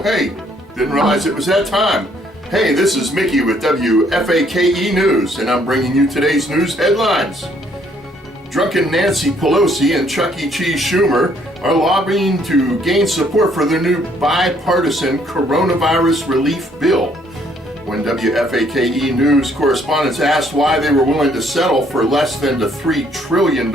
Oh, hey, didn't realize it was that time. Hey, this is Mickey with WFAKE News, and I'm bringing you today's news headlines. Drunken Nancy Pelosi and Chuck E. Cheese Schumer are lobbying to gain support for their new bipartisan coronavirus relief bill. When WFAKE News correspondents asked why they were willing to settle for less than the $3 trillion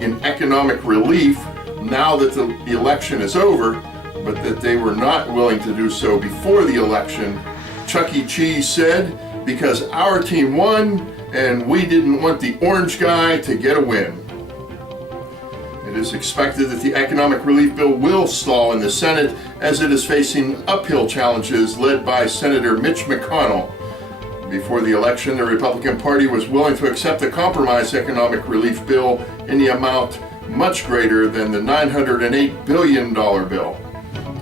in economic relief now that the election is over, but that they were not willing to do so before the election, Chuck E. Cheese said, because our team won and we didn't want the orange guy to get a win. It is expected that the economic relief bill will stall in the Senate as it is facing uphill challenges led by Senator Mitch McConnell. Before the election, the Republican Party was willing to accept a compromise economic relief bill in the amount much greater than the $908 billion bill.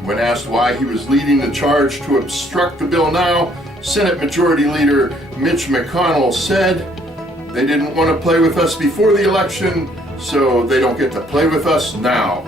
When asked why he was leading the charge to obstruct the bill now, Senate Majority Leader Mitch McConnell said, "They didn't want to play with us before the election, so they don't get to play with us now."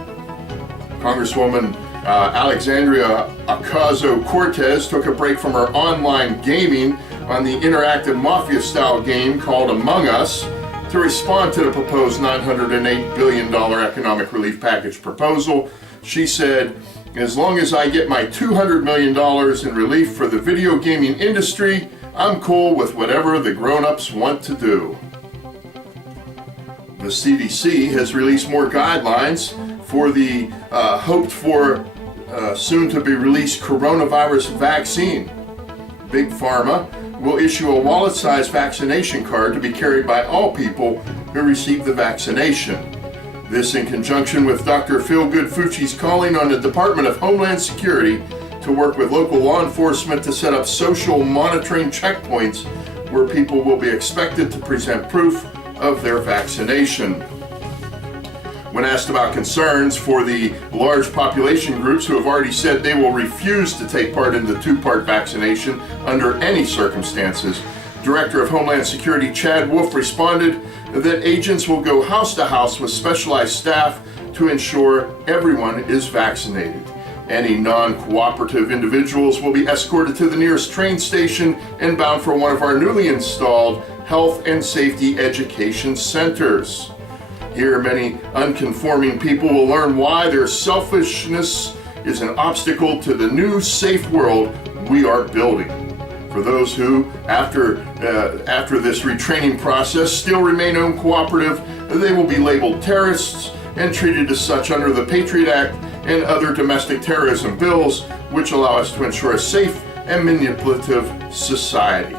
Congresswoman Alexandria Ocasio-Cortez took a break from her online gaming on the interactive mafia-style game called Among Us to respond to the proposed $908 billion economic relief package proposal. She said, "As long as I get my $200 million in relief for the video gaming industry, I'm cool with whatever the grown-ups want to do." The CDC has released more guidelines for the hoped-for soon-to-be-released coronavirus vaccine. Big Pharma will issue a wallet-sized vaccination card to be carried by all people who receive the vaccination. This in conjunction with Dr. Feelgood Fauci's calling on the Department of Homeland Security to work with local law enforcement to set up social monitoring checkpoints where people will be expected to present proof of their vaccination. When asked about concerns for the large population groups who have already said they will refuse to take part in the two-part vaccination under any circumstances, Director of Homeland Security Chad Wolf responded that agents will go house to house with specialized staff to ensure everyone is vaccinated. Any non-cooperative individuals will be escorted to the nearest train station and bound for one of our newly installed health and safety education centers. Here, many unconforming people will learn why their selfishness is an obstacle to the new safe world we are building. For those who, after this retraining process, still remain uncooperative, they will be labeled terrorists and treated as such under the Patriot Act and other domestic terrorism bills, which allow us to ensure a safe and manipulative society.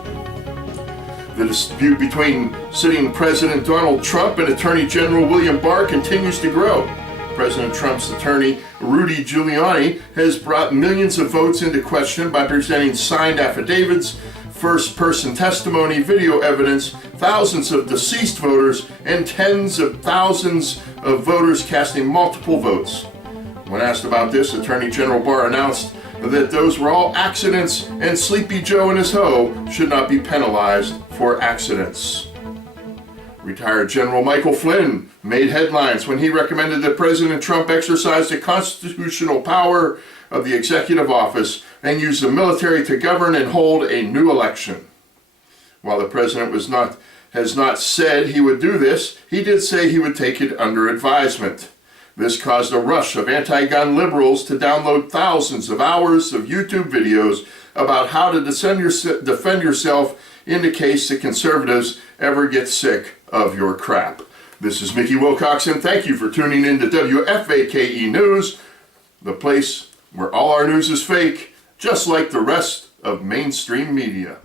The dispute between sitting President Donald Trump and Attorney General William Barr continues to grow. President Trump's attorney, Rudy Giuliani, has brought millions of votes into question by presenting signed affidavits, first-person testimony, video evidence, thousands of deceased voters, and tens of thousands of voters casting multiple votes. When asked about this, Attorney General Barr announced that those were all accidents and Sleepy Joe and his hoe should not be penalized for accidents. Retired General Michael Flynn made headlines when he recommended that President Trump exercise the constitutional power of the executive office and use the military to govern and hold a new election. While the president has not said he would do this, he did say he would take it under advisement. This caused a rush of anti-gun liberals to download thousands of hours of YouTube videos about how to defend yourself in the case that conservatives ever get sick of your crap. This is Mickey Wilcox, and thank you for tuning in to WFAKE News, the place where all our news is fake, just like the rest of mainstream media.